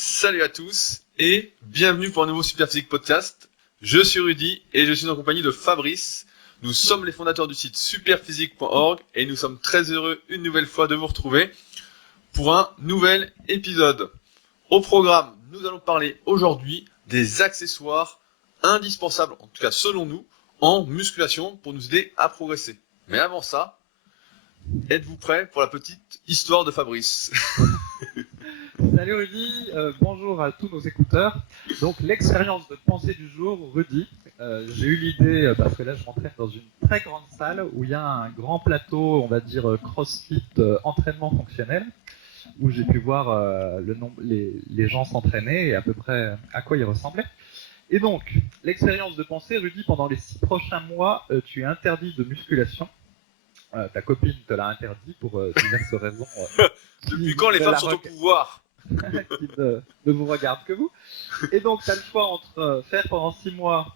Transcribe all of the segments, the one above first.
Salut à tous et bienvenue pour un nouveau Superphysique Podcast. Je suis Rudy et je suis en compagnie de Fabrice. Nous sommes les fondateurs du site superphysique.org et nous sommes très heureux une nouvelle fois de vous retrouver pour un nouvel épisode. Au programme, nous allons parler aujourd'hui des accessoires indispensables, en tout cas selon nous, en musculation pour nous aider à progresser. Mais avant ça, êtes-vous prêts pour la petite histoire de Fabrice? Salut Rudy, bonjour à tous nos écouteurs. Donc l'expérience de pensée du jour, Rudy, j'ai eu l'idée, parce que là je m'entraîne dans une très grande salle où il y a un grand plateau, on va dire CrossFit entraînement fonctionnel, où j'ai pu voir les gens s'entraîner et à peu près à quoi ils ressemblaient. Et donc, l'expérience de pensée, Rudy, pendant les 6 prochains mois, tu es interdit de musculation. Ta copine te l'a interdit pour diverses raisons. Depuis quand les femmes sont au pouvoir? Qui ne vous regarde que vous. Et donc, tu as le choix entre faire pendant 6 mois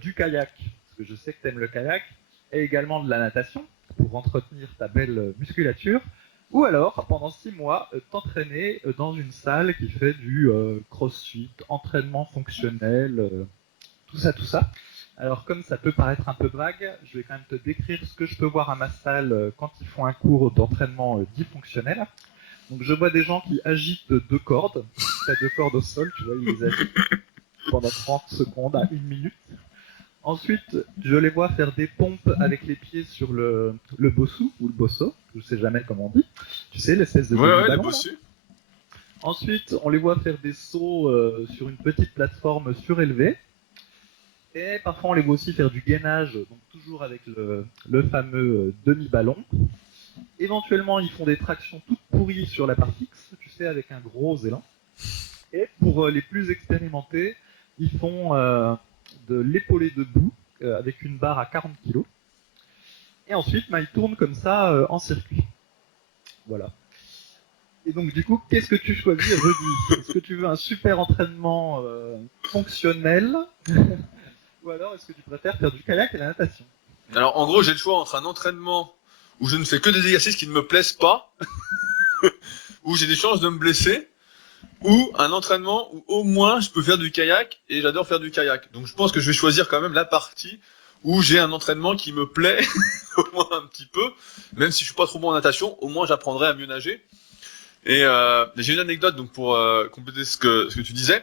du kayak, parce que je sais que tu aimes le kayak, et également de la natation, pour entretenir ta belle musculature, ou alors, pendant 6 mois, t'entraîner dans une salle qui fait du crossfit, entraînement fonctionnel, tout ça. Alors, comme ça peut paraître un peu vague, je vais quand même te décrire ce que je peux voir à ma salle quand ils font un cours d'entraînement dit fonctionnel. Donc je vois des gens qui agitent 2 cordes, t'as 2 cordes au sol, tu vois, ils les agitent pendant 30 secondes à 1 minute. Ensuite, je les vois faire des pompes avec les pieds sur le bossu ou le bosso, je sais jamais comment on dit. Tu sais, l'espèce de Ouais, le ballon. bossu. Ensuite, on les voit faire des sauts sur une petite plateforme surélevée. Et parfois, on les voit aussi faire du gainage, donc toujours avec le fameux demi-ballon. Éventuellement, ils font des tractions toutes pourries sur la partie X, tu sais, avec un gros élan. Et pour les plus expérimentés, ils font de l'épaulé debout avec une barre à 40 kg. Et ensuite, ils tournent comme ça en circuit. Voilà. Et donc, du coup, qu'est-ce que tu choisis, Rudy? Est-ce que tu veux un super entraînement fonctionnel ou alors est-ce que tu préfères faire du kayak et la natation? Alors en gros, j'ai le choix entre un entraînement où je ne fais que des exercices qui ne me plaisent pas, où j'ai des chances de me blesser, ou un entraînement où au moins je peux faire du kayak et j'adore faire du kayak. Donc je pense que je vais choisir quand même la partie où j'ai un entraînement qui me plaît au moins un petit peu, même si je suis pas trop bon en natation, au moins j'apprendrai à mieux nager. Et j'ai une anecdote donc pour compléter ce que tu disais.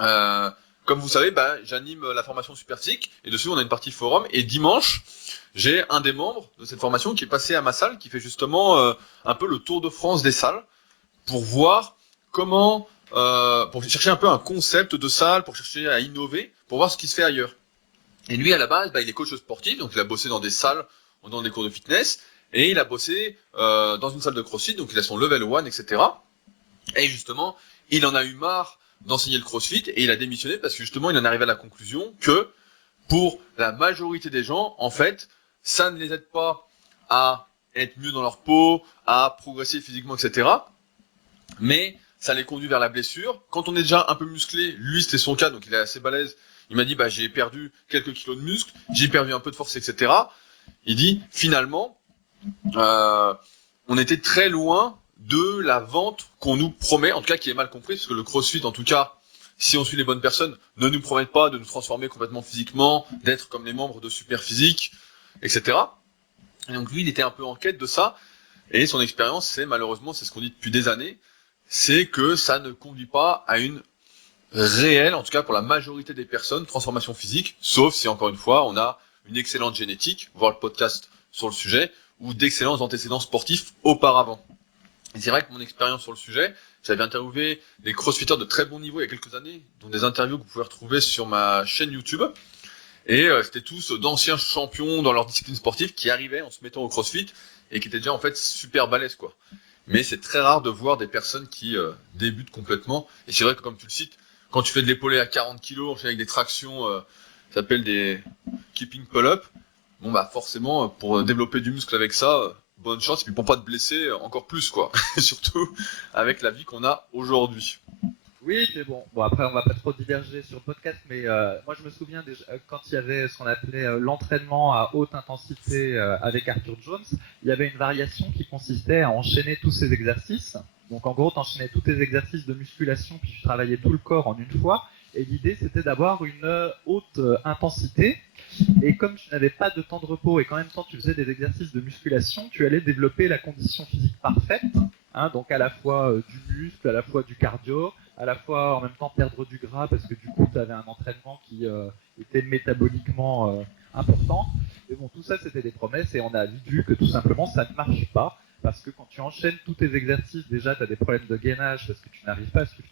Euh, Comme vous savez, j'anime la formation Superphysique et dessus on a une partie forum et dimanche j'ai un des membres de cette formation qui est passé à ma salle, qui fait justement un peu le tour de France des salles pour voir comment, pour chercher un peu un concept de salle, pour chercher à innover, pour voir ce qui se fait ailleurs. Et lui à la base, il est coach sportif, donc il a bossé dans des salles, dans des cours de fitness, et il a bossé dans une salle de CrossFit, donc il a son level 1, etc. Et justement, il en a eu marre d'enseigner le CrossFit et il a démissionné parce que justement, il en arrive à la conclusion que pour la majorité des gens, en fait, ça ne les aide pas à être mieux dans leur peau, à progresser physiquement, etc. Mais ça les conduit vers la blessure. Quand on est déjà un peu musclé, lui c'était son cas, donc il est assez balèze. Il m'a dit, j'ai perdu quelques kilos de muscle, j'ai perdu un peu de force, etc. Il dit, finalement, euh, on était très loin de la vente qu'on nous promet, en tout cas qui est mal comprise, parce que le CrossFit, en tout cas, si on suit les bonnes personnes, ne nous promet pas de nous transformer complètement physiquement, d'être comme les membres de Superphysique, etc. Et donc lui, il était un peu en quête de ça, et son expérience, c'est malheureusement, c'est ce qu'on dit depuis des années, c'est que ça ne conduit pas à une réelle, en tout cas pour la majorité des personnes, transformation physique, sauf si encore une fois, on a une excellente génétique, voir le podcast sur le sujet, ou d'excellents antécédents sportifs auparavant. Et c'est vrai que mon expérience sur le sujet, j'avais interviewé des crossfitters de très bon niveau il y a quelques années, dont des interviews que vous pouvez retrouver sur ma chaîne YouTube. Et c'était tous d'anciens champions dans leur discipline sportive qui arrivaient en se mettant au crossfit et qui étaient déjà en fait super balèzes, quoi. Mais c'est très rare de voir des personnes qui débutent complètement. Et c'est vrai que comme tu le cites, quand tu fais de l'épaulé à 40 kg, enchaîné avec des tractions, ça s'appelle des keeping pull-up, forcément, pour développer du muscle avec ça, bonne chance, et puis pour pas te blesser encore plus, quoi. Surtout avec la vie qu'on a aujourd'hui. Oui, mais bon, après on va pas trop diverger sur le podcast, mais moi je me souviens déjà, quand il y avait ce qu'on appelait l'entraînement à haute intensité avec Arthur Jones, il y avait une variation qui consistait à enchaîner tous ces exercices Donc en gros, tu enchaînais tous tes exercices de musculation, puis tu travaillais tout le corps en une fois. Et l'idée, c'était d'avoir une haute intensité. Et comme tu n'avais pas de temps de repos et qu'en même temps tu faisais des exercices de musculation, tu allais développer la condition physique parfaite. Donc à la fois du muscle, à la fois du cardio, à la fois en même temps perdre du gras parce que du coup tu avais un entraînement qui était métaboliquement important. Et bon, tout ça c'était des promesses et on a vite vu que tout simplement ça ne marche pas. Parce que quand tu enchaînes tous tes exercices, déjà tu as des problèmes de gainage parce que tu n'arrives pas à suivre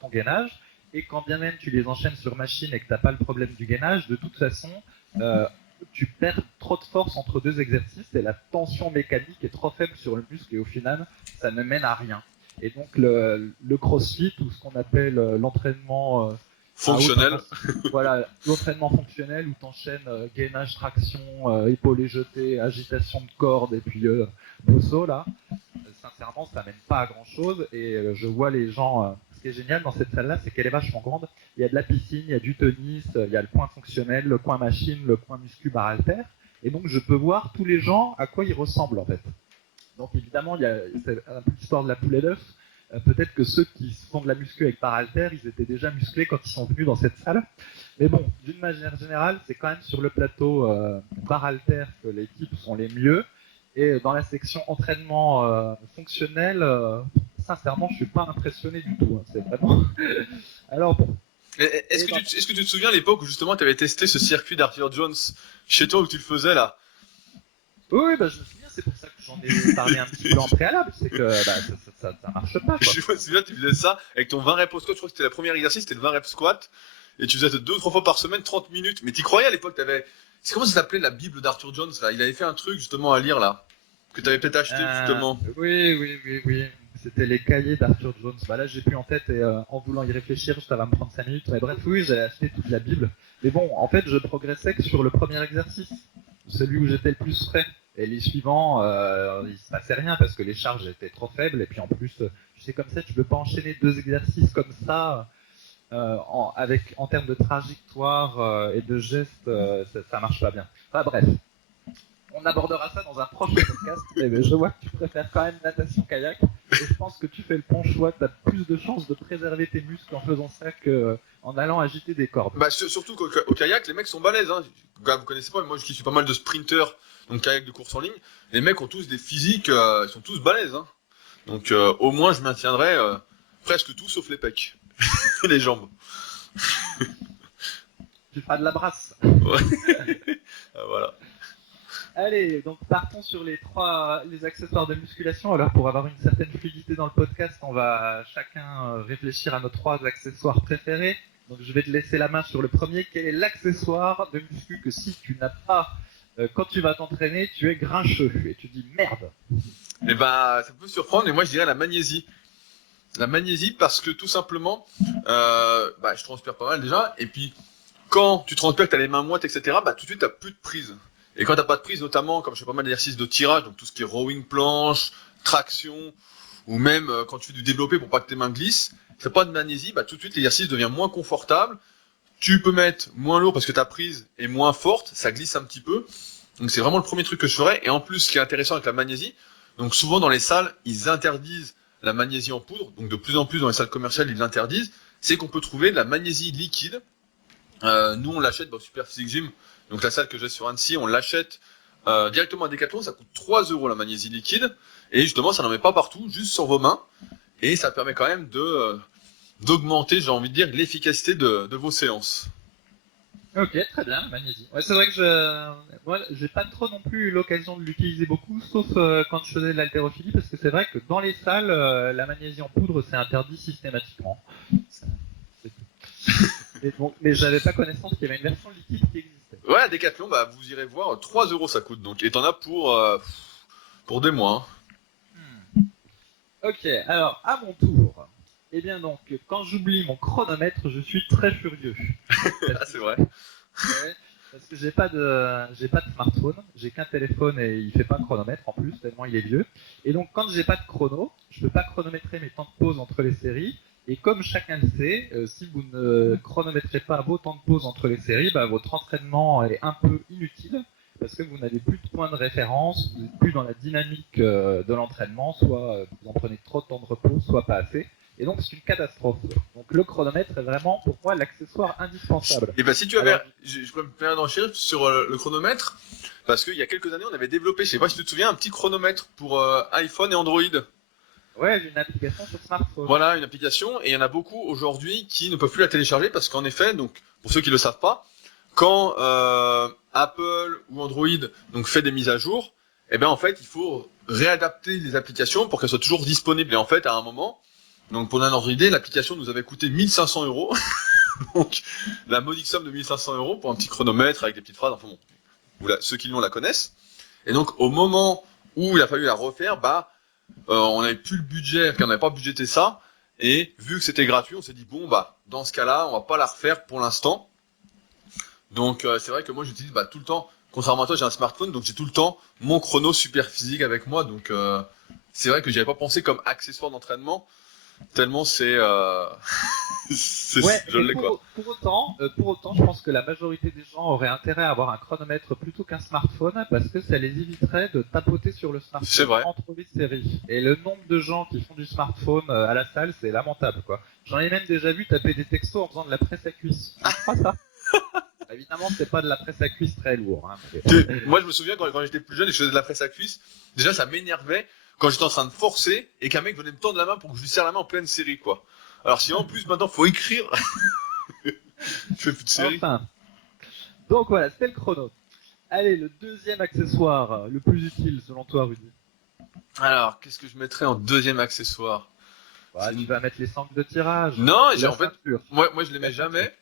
ton gainage. Et quand bien même tu les enchaînes sur machine et que tu n'as pas le problème du gainage, de toute façon, tu perds trop de force entre deux exercices et la tension mécanique est trop faible sur le muscle et au final, ça ne mène à rien. Et donc le crossfit ou ce qu'on appelle l'entraînement Fonctionnel. voilà, l'entraînement fonctionnel où tu enchaînes gainage, traction, épaules jetés, agitation de corde et puis bosso là, sincèrement ça mène pas à grand chose et je vois les gens, ce qui est génial dans cette salle là c'est qu'elle est vachement grande, il y a de la piscine, il y a du tennis, il y a le coin fonctionnel, le coin machine, le coin muscu bar halter et donc je peux voir tous les gens à quoi ils ressemblent en fait. Donc évidemment il y a un peu l'histoire de la poule et l'œuf, peut-être que ceux qui font de la muscu avec bar halter ils étaient déjà musclés quand ils sont venus dans cette salle, mais bon d'une manière générale c'est quand même sur le plateau bar halter que les types sont les mieux. Et dans la section entraînement fonctionnel, sincèrement, je suis pas impressionné du tout. C'est vraiment. Alors bon. Est-ce que tu te souviens à l'époque où justement tu avais testé ce circuit d'Arthur Jones chez toi où tu le faisais là? Oui, bah, je me souviens, c'est pour ça que j'en ai parlé un petit peu en préalable, c'est que ça marche pas. Quoi. Je me souviens, tu faisais ça avec ton 20 reps squat, je crois que c'était la première exercice, c'était le 20 reps squat, et tu faisais 2 ou 3 fois par semaine, 30 minutes. Mais t'y croyais à l'époque, c'est comment ça s'appelait la Bible d'Arthur Jones là? Il avait fait un truc justement à lire là, que t'avais peut-être acheté justement. Oui. C'était les cahiers d'Arthur Jones. Bah là, j'ai plus en tête et en voulant y réfléchir, ça va me prendre 5 minutes. Mais bref, oui, j'ai acheté toute la Bible. Mais bon, en fait, je progressais que sur le premier exercice, celui où j'étais le plus frais. Et les suivants, il se passait rien parce que les charges étaient trop faibles. Et puis en plus, tu sais, comme ça, tu peux pas enchaîner 2 exercices comme ça. En termes de trajectoire et de gestes, ça marche pas bien. Enfin bref, on abordera ça dans un prochain podcast, mais je vois que tu préfères quand même natation kayak, et je pense que tu fais le bon choix, tu as plus de chances de préserver tes muscles en faisant ça qu'en allant agiter des cordes. Bah surtout qu'au kayak, les mecs sont balèzes. Hein. Vous connaissez pas, mais moi qui suis pas mal de sprinters, donc kayak de course en ligne, les mecs ont tous des physiques, ils sont tous balèzes. Hein. Donc au moins je maintiendrai presque tout sauf les pecs et les jambes. Tu feras de la brasse. Ouais. Voilà. Allez, donc partons sur les accessoires de musculation. Alors pour avoir une certaine fluidité dans le podcast, on va chacun réfléchir à nos 3 accessoires préférés. Donc je vais te laisser la main sur le premier. Quel est l'accessoire de muscu que si tu n'as pas quand tu vas t'entraîner, tu es grincheux et tu dis merde? Et bah ça peut surprendre, mais moi je dirais la magnésie. La magnésie parce que tout simplement, je transpire pas mal déjà, et puis quand tu transpires, que t'as les mains moites, etc., bah tout de suite t'as plus de prise. Et quand t'as pas de prise, notamment, comme je fais pas mal d'exercices de tirage, donc tout ce qui est rowing planche, traction, ou même quand tu fais du développé pour pas que tes mains glissent, t'as pas de magnésie, bah tout de suite l'exercice devient moins confortable. Tu peux mettre moins lourd parce que ta prise est moins forte, ça glisse un petit peu. Donc c'est vraiment le premier truc que je ferais. Et en plus, ce qui est intéressant avec la magnésie, donc souvent dans les salles, ils interdisent la magnésie en poudre, donc de plus en plus dans les salles commerciales, ils l'interdisent, c'est qu'on peut trouver de la magnésie liquide. Nous, on l'achète dans Super Physique Gym, donc la salle que j'ai sur Annecy, on l'achète directement à Decathlon, ça coûte 3 € la magnésie liquide, et justement, ça n'en met pas partout, juste sur vos mains, et ça permet quand même d'augmenter, j'ai envie de dire, l'efficacité de vos séances. Ok, très bien, la magnésie. Ouais, c'est vrai que moi, j'ai pas trop non plus eu l'occasion de l'utiliser beaucoup, sauf quand je faisais de l'haltérophilie, parce que c'est vrai que dans les salles, la magnésie en poudre, c'est interdit systématiquement. C'est tout. Mais j'avais pas connaissance qu'il y avait une version liquide qui existait. Ouais, à Decathlon, bah, vous irez voir, 3 € ça coûte, donc, et t'en as pour des mois. Hein. Ok, alors, à mon tour. Eh bien donc, quand j'oublie mon chronomètre, je suis très furieux. Ah, c'est vrai. Ouais, parce que j'ai pas de smartphone, j'ai qu'un téléphone et il fait pas de chronomètre en plus, tellement il est vieux. Et donc quand j'ai pas de chrono, je peux pas chronométrer mes temps de pause entre les séries. Et comme chacun le sait, si vous ne chronométrez pas vos temps de pause entre les séries, bah, votre entraînement est un peu inutile parce que vous n'avez plus de point de référence, vous n'êtes plus dans la dynamique de l'entraînement, soit vous en prenez trop de temps de repos, soit pas assez. Et donc c'est une catastrophe. Donc le chronomètre est vraiment pour moi l'accessoire indispensable. Et si tu avais, je pourrais me faire d'enchère sur le chronomètre, parce qu'il y a quelques années on avait développé, je sais pas si tu te souviens, un petit chronomètre pour iPhone et Android. Ouais, j'ai une application sur smartphone. Voilà, une application, et il y en a beaucoup aujourd'hui qui ne peuvent plus la télécharger parce qu'en effet, donc pour ceux qui le savent pas, quand Apple ou Android donc fait des mises à jour, eh bien en fait il faut réadapter les applications pour qu'elles soient toujours disponibles. Et en fait à un moment, donc pour donner un ordre d'idée, l'application nous avait coûté 1500 €, donc la modique somme de 1500 € pour un petit chronomètre avec des petites phrases. Enfin bon, ceux qui l'ont la connaissent. Et donc au moment où il a fallu la refaire, on n'avait plus le budget, on n'avait pas budgété ça, et vu que c'était gratuit, on s'est dit bon dans ce cas-là, on va pas la refaire pour l'instant. Donc c'est vrai que moi j'utilise tout le temps, contrairement à toi j'ai un smartphone, donc j'ai tout le temps mon chrono super physique avec moi, donc c'est vrai que j'y avais pas pensé comme accessoire d'entraînement, tellement c'est Ouais, je l'ai quoi. Pour autant, je pense que la majorité des gens auraient intérêt à avoir un chronomètre plutôt qu'un smartphone parce que ça les éviterait de tapoter sur le C'est smartphone vrai. entre les séries. Et le nombre de gens qui font du smartphone à la salle, c'est lamentable, quoi. J'en ai même déjà vu taper des textos en faisant de la presse à cuisse. C'est pas ça. Évidemment, c'est pas de la presse à cuisse très lourd. Hein, Moi je me souviens quand j'étais plus jeune et je faisais de la presse à cuisse, déjà ça m'énervait quand j'étais en train de forcer et qu'un mec venait me tendre la main pour que je lui serre la main en pleine série quoi. Alors si en plus maintenant faut écrire, je fais plus de série. Enfin. Donc voilà, c'était le chrono. Allez, le deuxième accessoire le plus utile selon toi, Rudy. Alors qu'est-ce que je mettrais en deuxième accessoire? Tu vas mettre les sangles de tirage. Non, ou la en fait, ceinture. moi je les mets jamais.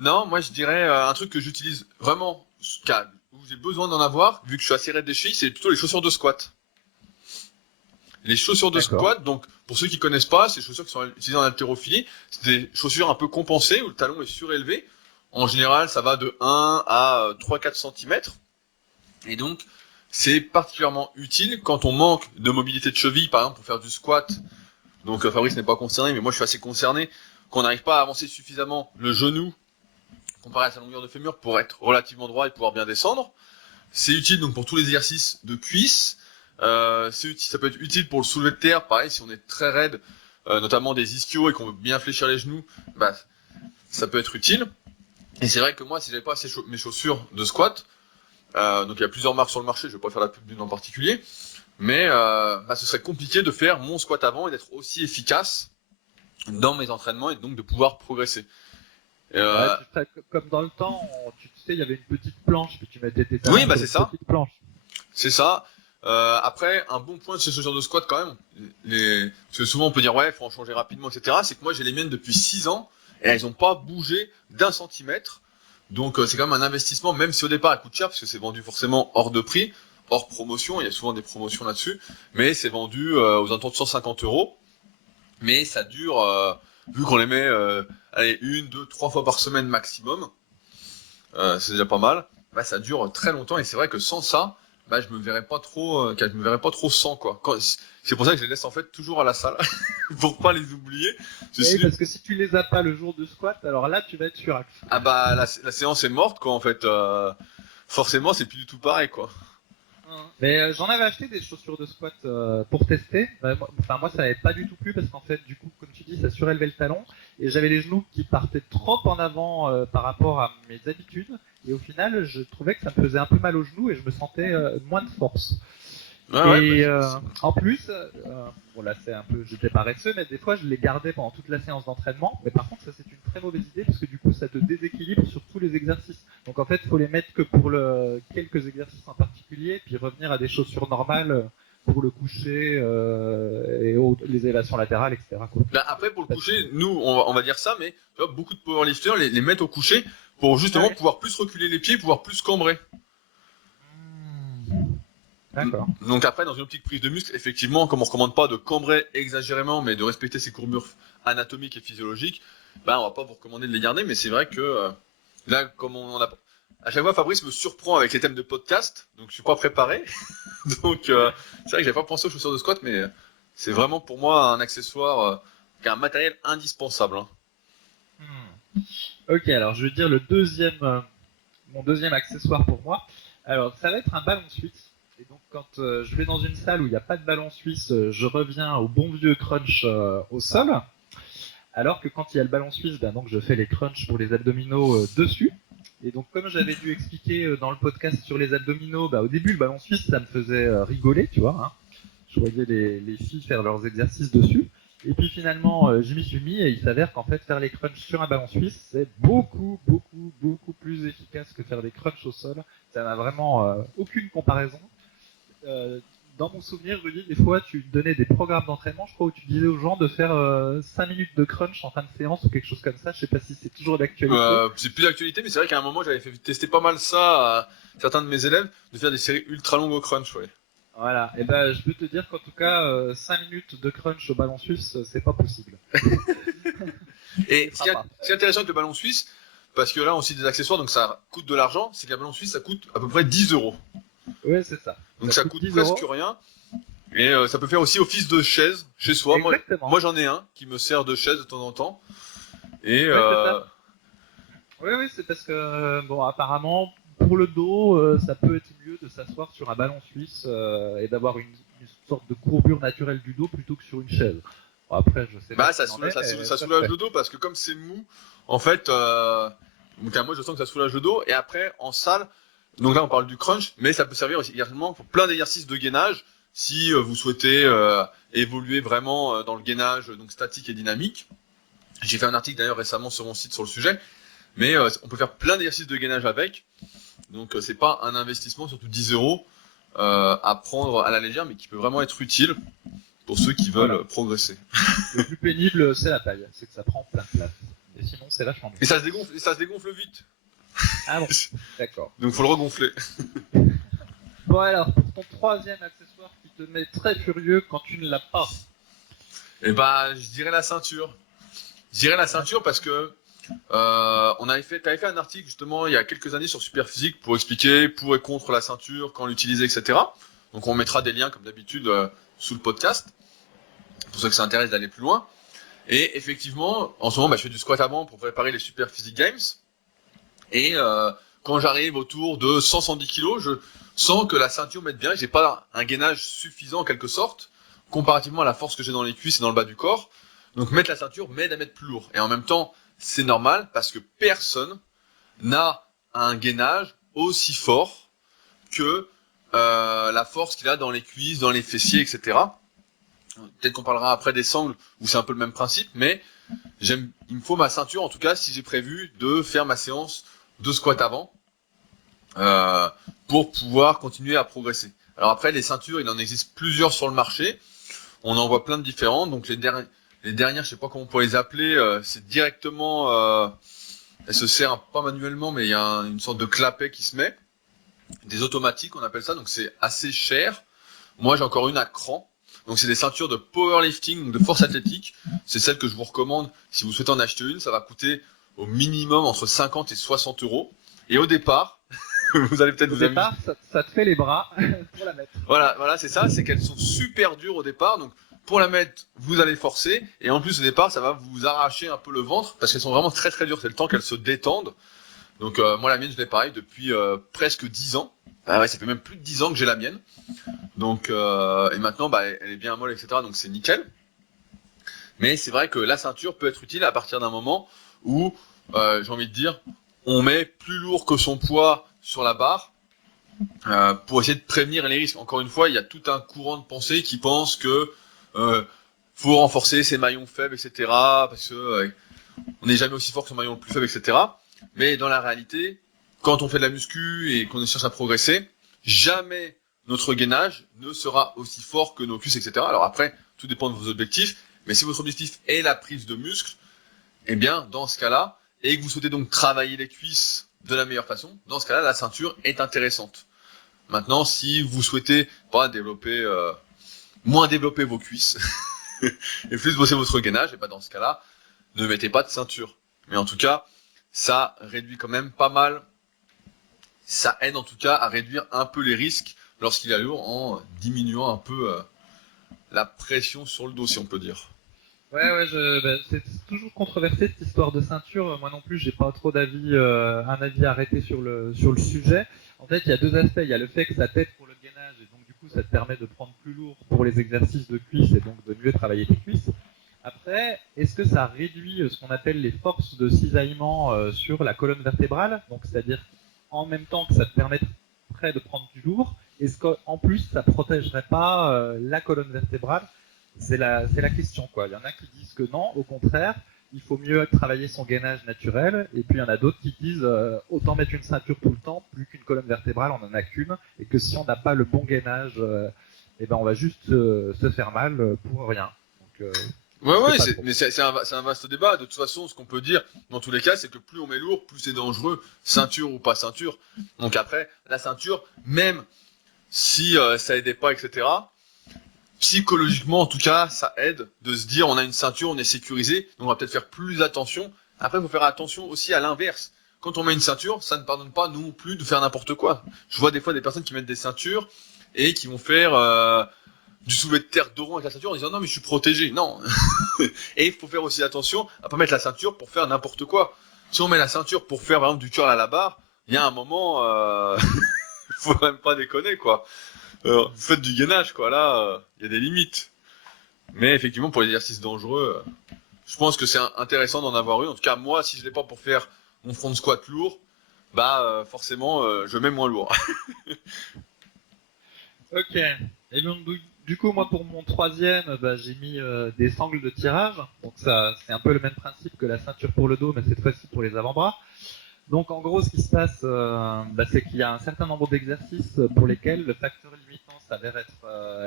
Non, moi je dirais un truc que j'utilise vraiment, où j'ai besoin d'en avoir, vu que je suis assez raide des chevilles, c'est plutôt les chaussures de squat. Les chaussures de squat, donc pour ceux qui connaissent pas, c'est des chaussures qui sont utilisées en haltérophilie, c'est des chaussures un peu compensées où le talon est surélevé. En général, ça va de 1 à 3-4 cm. Et donc, c'est particulièrement utile quand on manque de mobilité de cheville, par exemple pour faire du squat. Donc Fabrice n'est pas concerné, mais moi je suis assez concerné. Qu'on n'arrive pas à avancer suffisamment le genou comparé à sa longueur de fémur pour être relativement droit et pouvoir bien descendre. C'est utile donc pour tous les exercices de cuisse. C'est utile, ça peut être utile pour le soulevé de terre, pareil si on est très raide, notamment des ischios et qu'on veut bien fléchir les genoux, ça peut être utile. Et c'est vrai que moi si j'avais pas assez mes chaussures de squat, donc il y a plusieurs marques sur le marché, je vais pas faire la pub d'une en particulier, mais ce serait compliqué de faire mon squat avant et d'être aussi efficace dans mes entraînements et donc de pouvoir progresser. Ouais, comme dans le temps, tu sais, il y avait une petite planche, puis tu mettais tes talons Oui, sur c'est une ça. petite planche. C'est ça. Après, un bon point de ces chaussures de squat quand même, parce que souvent on peut dire ouais, faut en changer rapidement, etc. C'est que moi j'ai les miennes depuis 6 ans et elles n'ont pas bougé d'1 centimètre. Donc c'est quand même un investissement, même si au départ elles coûtent cher parce que c'est vendu forcément hors de prix, hors promotion. Il y a souvent des promotions là-dessus, mais c'est vendu aux alentours de 150 €. Mais ça dure, vu qu'on les met, 1, 2, 3 fois par semaine maximum, c'est déjà pas mal. Ça dure très longtemps et c'est vrai que sans ça, je me verrais pas trop, je me verrais pas trop sans quoi. C'est pour ça que je les laisse en fait toujours à la salle pour pas les oublier. Oui, parce que si tu les as pas le jour de squat, alors là tu vas être sur axe. Ah la séance est morte quoi en fait. Forcément c'est plus du tout pareil quoi. Mais j'en avais acheté des chaussures de squat pour tester. Moi ça n'avait pas du tout plu parce qu'en fait du coup comme tu dis ça surélevait le talon et j'avais les genoux qui partaient trop en avant par rapport à mes habitudes et au final je trouvais que ça me faisait un peu mal aux genoux et je me sentais moins de force. En plus, bon là c'est un peu, j'étais paresseux, mais des fois je les gardais pendant toute la séance d'entraînement. Mais par contre, ça c'est une très mauvaise idée parce que du coup ça te déséquilibre sur tous les exercices. Donc en fait, il faut les mettre que pour quelques exercices en particulier, puis revenir à des chaussures normales pour le coucher et les élévations latérales, etc. Après pour le coucher, nous on va dire ça, mais tu vois, beaucoup de powerlifters les mettent au coucher pour justement pouvoir plus reculer les pieds, pouvoir plus cambrer. D'accord. Donc après, dans une optique prise de muscle, effectivement, comme on recommande pas de cambrer exagérément, mais de respecter ses courbures anatomiques et physiologiques, on va pas vous recommander de les garder, mais c'est vrai que là, comme on en a... À chaque fois, Fabrice me surprend avec les thèmes de podcast, donc je suis pas préparé. Donc c'est vrai que j'avais pas pensé aux chaussures de squat, mais c'est vraiment pour moi un accessoire, un matériel indispensable. Hein. Ok, alors je vais dire le deuxième mon deuxième accessoire pour moi. Alors, ça va être un ballon suisse. Et donc, quand je vais dans une salle où il n'y a pas de ballon suisse, je reviens au bon vieux crunch au sol. Alors que quand il y a le ballon suisse, donc je fais les crunchs pour les abdominaux dessus. Et donc, comme j'avais dû expliquer dans le podcast sur les abdominaux, au début, le ballon suisse, ça me faisait rigoler, tu vois. Hein. Je voyais les filles faire leurs exercices dessus. Et puis finalement, je m'y suis mis et il s'avère qu'en fait, faire les crunchs sur un ballon suisse, c'est beaucoup plus efficace que faire des crunchs au sol. Ça n'a vraiment aucune comparaison. Dans mon souvenir, Rudy, des fois, tu donnais des programmes d'entraînement, je crois, où tu disais aux gens de faire 5 minutes de crunch en fin de séance ou quelque chose comme ça. Je sais pas si c'est toujours d'actualité. C'est plus d'actualité, mais c'est vrai qu'à un moment, j'avais fait tester pas mal ça à certains de mes élèves, de faire des séries ultra longues au crunch, ouais. Voilà, et je peux te dire qu'en tout cas, 5 minutes de crunch au ballon suisse, c'est pas possible. Et ce qui est intéressant avec le ballon suisse, parce que là, on cite des accessoires, donc ça coûte de l'argent, c'est que le ballon suisse, ça coûte à peu près 10 €. Ouais, c'est ça. Donc ça coûte presque rien. Et ça peut faire aussi office de chaise chez soi. Moi j'en ai un qui me sert de chaise de temps en temps. Et oui, c'est parce que, apparemment, pour le dos, ça peut être mieux de s'asseoir sur un ballon suisse et d'avoir une sorte de courbure naturelle du dos plutôt que sur une chaise. Bon, après, je sais pas. Ça soulage le dos parce que comme c'est mou, en fait, moi je sens que ça soulage le dos. Et après, en salle, donc là on parle du crunch, mais ça peut servir aussi également pour plein d'exercices de gainage si vous souhaitez évoluer vraiment dans le gainage donc statique et dynamique. J'ai fait un article d'ailleurs récemment sur mon site sur le sujet, mais on peut faire plein d'exercices de gainage avec. Donc c'est pas un investissement, surtout 10 € à prendre à la légère, mais qui peut vraiment être utile pour ceux qui veulent progresser. Le plus pénible, c'est la taille, c'est que ça prend plein de place. Et sinon, c'est vachement bien. Et ça se dégonfle vite. Ah bon, d'accord. Donc faut le regonfler. Bon alors, pour ton troisième accessoire qui te met très furieux quand tu ne l'as pas. Et je dirais la ceinture. Je dirais la ceinture parce que t'avais fait un article justement il y a quelques années sur Superphysique pour expliquer pour et contre la ceinture, quand l'utiliser, etc. Donc on mettra des liens comme d'habitude sous le podcast pour ceux que ça intéresse d'aller plus loin. Et effectivement, en ce moment, je fais du squat avant pour préparer les Superphysique Games. Et quand j'arrive autour de 100-110 kg, je sens que la ceinture m'aide bien. J'ai pas un gainage suffisant en quelque sorte, comparativement à la force que j'ai dans les cuisses et dans le bas du corps. Donc mettre la ceinture m'aide à mettre plus lourd. Et en même temps, c'est normal parce que personne n'a un gainage aussi fort que la force qu'il a dans les cuisses, dans les fessiers, etc. Peut-être qu'on parlera après des sangles où c'est un peu le même principe, mais il me faut ma ceinture en tout cas si j'ai prévu de faire ma séance de squat avant pour pouvoir continuer à progresser. Alors après les ceintures, il en existe plusieurs sur le marché, on en voit plein de différentes, donc les dernières, je sais pas comment on pourrait les appeler, c'est directement, elle se sert pas manuellement, mais il y a une sorte de clapet qui se met, des automatiques on appelle ça, donc c'est assez cher. Moi j'ai encore une à cran. Donc c'est des ceintures de powerlifting, de force athlétique. C'est celle que je vous recommande si vous souhaitez en acheter une. Ça va coûter au minimum entre 50 et 60 €. Et au départ, vous allez peut-être vous amuser. Au départ, ça te fait les bras pour la mettre. Voilà, c'est ça. C'est qu'elles sont super dures au départ. Donc pour la mettre, vous allez forcer. Et en plus au départ, ça va vous arracher un peu le ventre parce qu'elles sont vraiment très très dures. C'est le temps qu'elles se détendent. Donc moi la mienne, je l'ai pareil depuis presque 10 ans. Ah ouais, ça fait même plus de 10 ans que j'ai la mienne. Donc et maintenant elle est bien molle, etc. Donc c'est nickel. Mais c'est vrai que la ceinture peut être utile à partir d'un moment où j'ai envie de dire on met plus lourd que son poids sur la barre pour essayer de prévenir les risques. Encore une fois, il y a tout un courant de pensée qui pense que faut renforcer ses maillons faibles, etc. Parce que on n'est jamais aussi fort que son maillon le plus faible, etc. Mais dans la réalité, quand on fait de la muscu et qu'on cherche à progresser, jamais notre gainage ne sera aussi fort que nos cuisses, etc. Alors après, tout dépend de vos objectifs, mais si votre objectif est la prise de muscle, eh bien, dans ce cas-là, et que vous souhaitez donc travailler les cuisses de la meilleure façon, dans ce cas-là, la ceinture est intéressante. Maintenant, si vous souhaitez moins développer vos cuisses et plus bosser votre gainage, et dans ce cas-là, ne mettez pas de ceinture. Mais en tout cas, ça réduit quand même pas mal. Ça aide en tout cas à réduire un peu les risques lorsqu'il est lourd en diminuant un peu la pression sur le dos, si on peut dire. C'est toujours controversé cette histoire de ceinture. Moi non plus, j'ai pas trop un avis arrêté sur le sujet. En fait, il y a deux aspects. Il y a le fait que ça t'aide pour le gainage et donc du coup, ça te permet de prendre plus lourd pour les exercices de cuisses et donc de mieux travailler tes cuisses. Après, est-ce que ça réduit ce qu'on appelle les forces de cisaillement sur la colonne vertébrale? Donc, c'est-à-dire en même temps que ça te permettrait de prendre du lourd, est-ce qu'en plus ça protégerait pas la colonne vertébrale? C'est la question, quoi. Il y en a qui disent que non, au contraire, il faut mieux travailler son gainage naturel, et puis il y en a d'autres qui disent autant mettre une ceinture tout le temps, plus qu'une colonne vertébrale, on en a qu'une, et que si on n'a pas le bon gainage, eh ben on va juste se faire mal pour rien. Donc, Ouais, mais c'est un vaste débat. De toute façon, ce qu'on peut dire, dans tous les cas, c'est que plus on met lourd, plus c'est dangereux, ceinture ou pas ceinture. Donc après, la ceinture, même si ça aidait pas, etc., psychologiquement, en tout cas, ça aide de se dire on a une ceinture, on est sécurisé, donc on va peut-être faire plus attention. Après, il faut faire attention aussi à l'inverse. Quand on met une ceinture, ça ne pardonne pas non plus de faire n'importe quoi. Je vois des fois des personnes qui mettent des ceintures et qui vont faire du soulevé de terre d'oron avec la ceinture en disant non mais je suis protégé. Non. Et il faut faire aussi attention à pas mettre la ceinture pour faire n'importe quoi. Si on met la ceinture pour faire par exemple du curl à la barre, il y a un moment, faut quand même pas déconner quoi. Faites du gainage quoi, là, il y a des limites. Mais effectivement pour les exercices dangereux, je pense que c'est intéressant d'en avoir une. En tout cas moi, si je l'ai pas pour faire mon front squat lourd, bah forcément je mets moins lourd. Ok. Et donc, du coup, moi, pour mon troisième, j'ai mis des sangles de tirage. Donc, ça, c'est un peu le même principe que la ceinture pour le dos, mais cette fois-ci pour les avant-bras. Donc, en gros, ce qui se passe, c'est qu'il y a un certain nombre d'exercices pour lesquels le facteur limitant s'avère être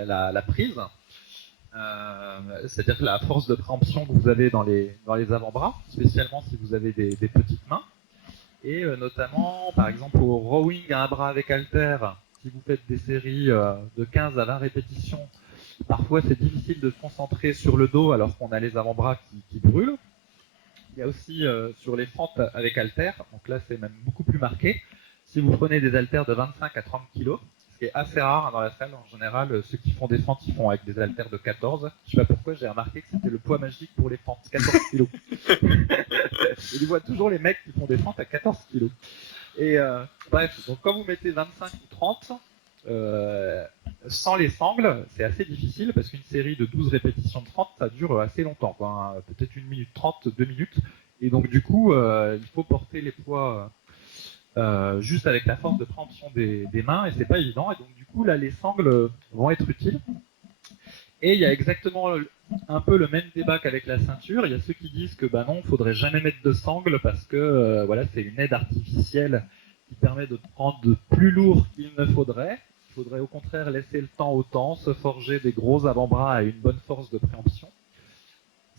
la prise. C'est-à-dire que la force de préemption que vous avez dans les avant-bras, spécialement si vous avez des petites mains. Et notamment, par exemple, au rowing à un bras avec halter, si vous faites des séries de 15 à 20 répétitions, parfois c'est difficile de se concentrer sur le dos alors qu'on a les avant-bras qui brûlent. Il y a aussi sur les fentes avec halter, donc là c'est même beaucoup plus marqué. Si vous prenez des haltères de 25 à 30 kg, ce qui est assez rare dans la salle en général, ceux qui font des fentes, ils font avec des haltères de 14. Je sais pas pourquoi, j'ai remarqué que c'était le poids magique pour les fentes, 14 kg. Et je vois toujours les mecs qui font des fentes à 14 kg. Et bref, donc quand vous mettez 25 ou 30, sans les sangles, c'est assez difficile parce qu'une série de 12 répétitions de 30, ça dure assez longtemps, quoi, hein, peut-être 1 minute 30, 2 minutes. Et donc du coup, il faut porter les poids juste avec la force de préemption des mains et c'est pas évident. Et donc du coup, là, les sangles vont être utiles. Et il y a exactement un peu le même débat qu'avec la ceinture. Il y a ceux qui disent que bah non, il faudrait jamais mettre de sangle parce que voilà, c'est une aide artificielle qui permet de prendre de plus lourd qu'il ne faudrait. Il faudrait au contraire laisser le temps au temps, se forger des gros avant-bras à une bonne force de préemption.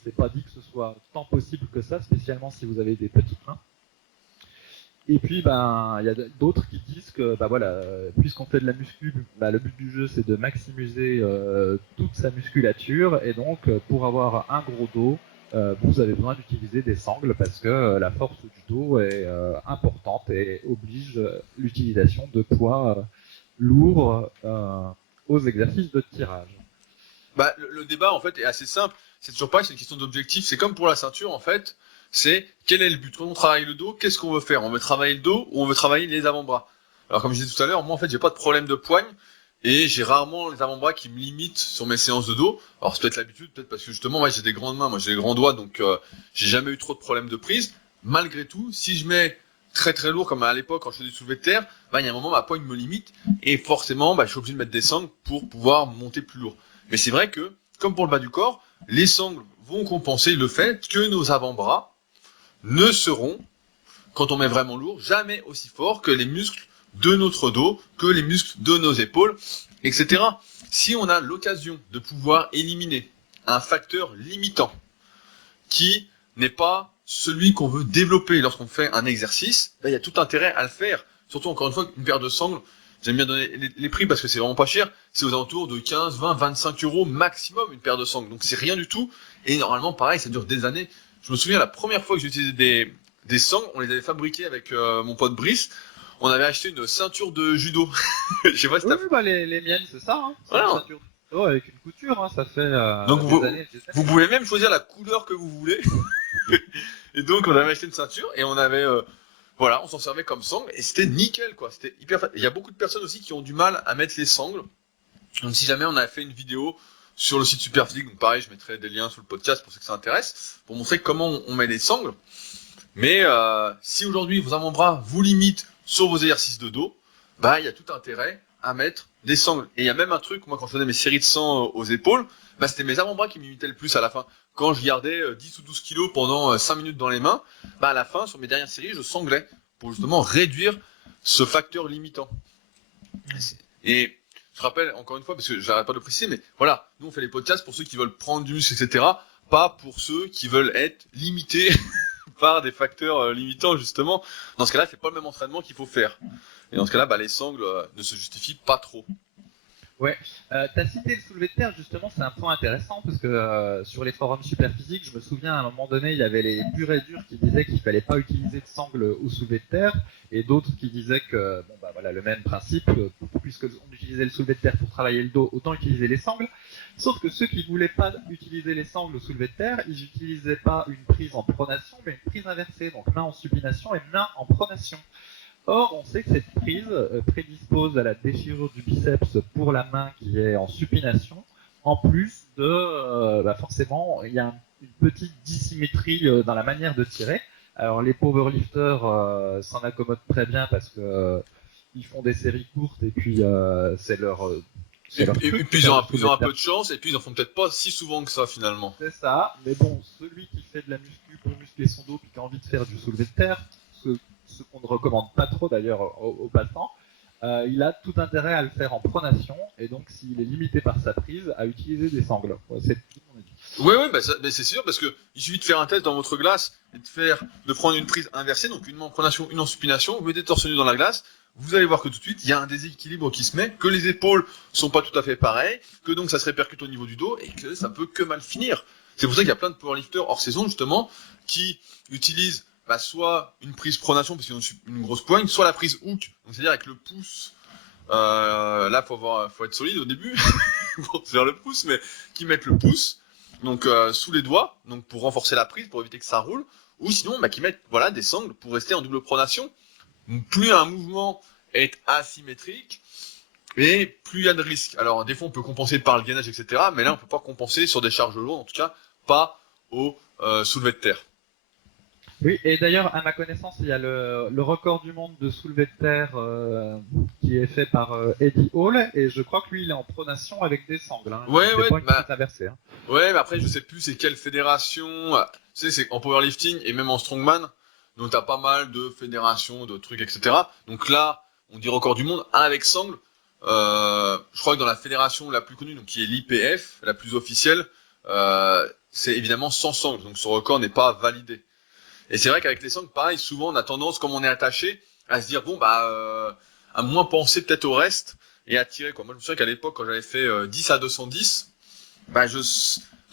C'est pas dit que ce soit tant possible que ça, spécialement si vous avez des petites mains. Et puis, il y a d'autres qui disent que, voilà, puisqu'on fait de la muscu, le but du jeu, c'est de maximiser toute sa musculature. Et donc, pour avoir un gros dos, vous avez besoin d'utiliser des sangles parce que la force du dos est importante et oblige l'utilisation de poids lourds aux exercices de tirage. Bah, le débat en fait est assez simple. C'est toujours pareil, c'est une question d'objectif. C'est comme pour la ceinture en fait. C'est quel est le but? Quand on travaille le dos, qu'est-ce qu'on veut faire? On veut travailler le dos ou on veut travailler les avant-bras? Alors comme je disais tout à l'heure, moi en fait j'ai pas de problème de poigne et j'ai rarement les avant-bras qui me limitent sur mes séances de dos. Alors c'est peut-être l'habitude, peut-être parce que justement moi j'ai des grandes mains, moi j'ai des grands doigts donc j'ai jamais eu trop de problèmes de prise. Malgré tout, si je mets très très lourd comme à l'époque quand je faisais du soulevé de terre, il y a un moment ma poigne me limite et forcément je suis obligé de mettre des sangles pour pouvoir monter plus lourd. Mais c'est vrai que, comme pour le bas du corps, les sangles vont compenser le fait que nos avant-bras ne seront, quand on met vraiment lourd, jamais aussi forts que les muscles de notre dos, que les muscles de nos épaules, etc. Si on a l'occasion de pouvoir éliminer un facteur limitant qui n'est pas celui qu'on veut développer lorsqu'on fait un exercice, il y a tout intérêt à le faire. Surtout, encore une fois, une paire de sangles, j'aime bien donner les prix parce que c'est vraiment pas cher, c'est aux alentours de 15, 20, 25 euros maximum une paire de sangles. Donc c'est rien du tout. Et normalement, pareil, ça dure des années. Je me souviens la première fois que j'ai utilisé des sangles, on les avait fabriquées avec mon pote Brice. On avait acheté une ceinture de judo. Je sais pas si Oui, t'as... les miennes, c'est ça. Hein, c'est Voilà, une ceinture. Oh, avec une couture, hein, ça fait Donc des années et des vous années. pouvez même choisir la couleur que vous voulez. Et donc on avait acheté une ceinture et on avait voilà, on s'en servait comme sangle et c'était nickel quoi. C'était hyper facile. Il y a beaucoup de personnes aussi qui ont du mal à mettre les sangles. Donc si jamais on a fait une vidéo sur le site Superphysique, donc pareil, je mettrai des liens sous le podcast pour ceux que ça intéresse, pour montrer comment on met les sangles. Mais si aujourd'hui vos avant-bras vous limitent sur vos exercices de dos, bah il y a tout intérêt à mettre des sangles. Et il y a même un truc, moi quand je faisais mes séries de 100 aux épaules, bah c'était mes avant-bras qui m'imitaient le plus à la fin. Quand je gardais 10 ou 12 kilos pendant 5 minutes dans les mains, bah à la fin, sur mes dernières séries, je sanglais pour justement réduire ce facteur limitant. Et je rappelle encore une fois, parce que j'arrête pas de le préciser, mais voilà, nous on fait les podcasts pour ceux qui veulent prendre du muscle, etc. Pas pour ceux qui veulent être limités par des facteurs limitants, justement. Dans ce cas-là, c'est pas le même entraînement qu'il faut faire. Et dans ce cas-là, bah, les sangles ne se justifient pas trop. Ouais, t'as cité le soulevé de terre, justement, c'est un point intéressant parce que sur les forums Superphysique, je me souviens à un moment donné, il y avait les purs et durs qui disaient qu'il fallait pas utiliser de sangle au soulevé de terre et d'autres qui disaient que, bon bah voilà, le même principe, puisque on utilisait le soulevé de terre pour travailler le dos, autant utiliser les sangles. Sauf que ceux qui voulaient pas utiliser les sangles au soulevé de terre, ils utilisaient pas une prise en pronation, mais une prise inversée, donc main en supination et main en pronation. Or, on sait que cette prise prédispose à la déchirure du biceps pour la main qui est en supination, en plus de, forcément, il y a une petite dissymétrie dans la manière de tirer. Alors, les powerlifters s'en accommodent très bien parce que ils font des séries courtes et puis c'est leur Et truc de puis faire du ils soulevé ont de un terre. peu de chance, et puis ils en font peut-être pas si souvent que ça finalement. C'est ça, mais bon, celui qui fait de la muscu pour muscler son dos puis qui a envie de faire du soulevé de terre, ce qu'on ne recommande pas trop d'ailleurs au passant, il a tout intérêt à le faire en pronation et donc s'il est limité par sa prise, à utiliser des sangles. Ouais, c'est tout mon avis. Oui, oui, bah, c'est sûr, parce que il suffit de faire un test dans votre glace et de prendre une prise inversée, donc une main en pronation, une en supination, vous mettez torse nu dans la glace, vous allez voir que tout de suite, il y a un déséquilibre qui se met, que les épaules sont pas tout à fait pareilles, que donc ça se répercute au niveau du dos et que ça peut que mal finir. C'est pour ça qu'il y a plein de powerlifters hors saison, justement, qui utilisent bah, soit une prise pronation, parce qu'ils ont une grosse poigne, soit la prise hook, donc c'est-à-dire avec le pouce. Là, faut être solide au début pour faire le pouce, mais qui mettent le pouce donc sous les doigts, donc pour renforcer la prise, pour éviter que ça roule, ou sinon bah, qui mettent voilà des sangles pour rester en double pronation. Donc, plus un mouvement est asymétrique et plus il y a de risques. Alors des fois on peut compenser par le gainage, etc. Mais là on peut pas compenser sur des charges lourdes, en tout cas pas au soulevé de terre. Oui, et d'ailleurs, à ma connaissance, il y a le record du monde de soulevé de terre qui est fait par Eddie Hall, et je crois que lui, il est en pronation avec des sangles. Hein. Il Ouais, fait ouais, pas une bah prise inversée. Hein. ouais, mais après je sais plus c'est quelle fédération. Tu sais, c'est en powerlifting et même en strongman. Donc t'as pas mal de fédérations, de trucs, etc. Donc là, on dit record du monde, un avec sangle. Je crois que dans la fédération la plus connue, donc qui est l'IPF, la plus officielle, c'est évidemment sans sangle. Donc ce record n'est pas validé. Et c'est vrai qu'avec les sangles, pareil, souvent on a tendance, comme on est attaché, à se dire bon bah à moins penser peut-être au reste et à tirer quoi. Moi je me souviens qu'à l'époque quand j'avais fait 10 à 210, bah tu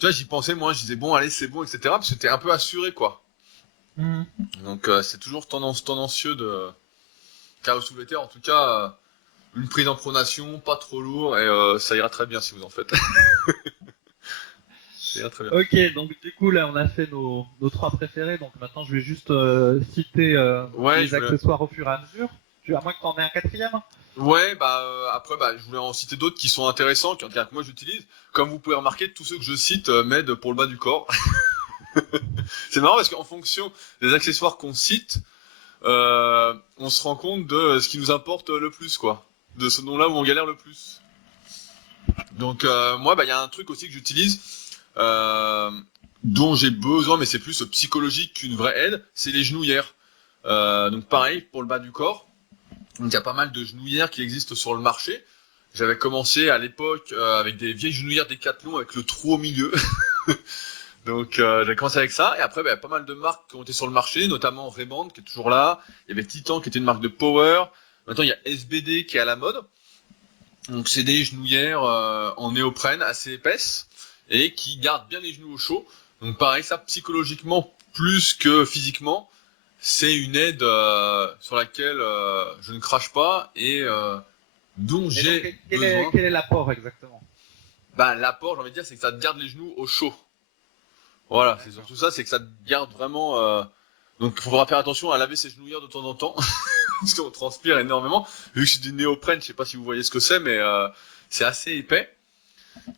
vois j'y pensais moi, je disais bon allez c'est bon etc. Parce que c'était un peu assuré quoi. Mmh. Donc c'est toujours tendancieux de car au soulevé de terre en tout cas une prise en pronation, pas trop lourd et ça ira très bien si vous en faites. Ça ira très bien. Ok, donc du coup, là, on a fait nos trois préférés, donc maintenant, je vais juste citer Ouais, je les voulais. accessoires au fur et à mesure. À moins que t'en aies un quatrième. Ouais, bah après, bah, je voulais en citer d'autres qui sont intéressants, que moi j'utilise. Comme vous pouvez remarquer, tous ceux que je cite m'aident pour le bas du corps. C'est marrant parce qu'en fonction des accessoires qu'on cite, on se rend compte de ce qui nous importe le plus, quoi. De ce nom-là où on galère le plus. Donc moi, bah, il y a un truc aussi que j'utilise, euh, dont j'ai besoin, mais c'est plus psychologique qu'une vraie aide, c'est les genouillères. Donc pareil, pour le bas du corps. Donc il y a pas mal de genouillères qui existent sur le marché. J'avais commencé à l'époque avec des vieilles genouillères Décathlon avec le trou au milieu. Donc j'ai commencé avec ça. Et après, bah, il y a pas mal de marques qui ont été sur le marché, notamment Ray-Ban qui est toujours là. Il y avait Titan qui était une marque de power. Maintenant, il y a SBD qui est à la mode. Donc c'est des genouillères en néoprène assez épaisses et qui gardent bien les genoux au chaud. Donc pareil, ça psychologiquement plus que physiquement, c'est une aide sur laquelle je ne crache pas et dont Et donc, j'ai besoin. quel est l'apport exactement? bah, l'apport, j'ai envie de dire, c'est que ça te garde les genoux au chaud. Voilà, c'est surtout ça, c'est que ça te garde vraiment. Donc, il faudra faire attention à laver ses genouillères de temps en temps, parce qu'on transpire énormément. Vu que c'est du néoprène, je sais pas si vous voyez ce que c'est, mais c'est assez épais.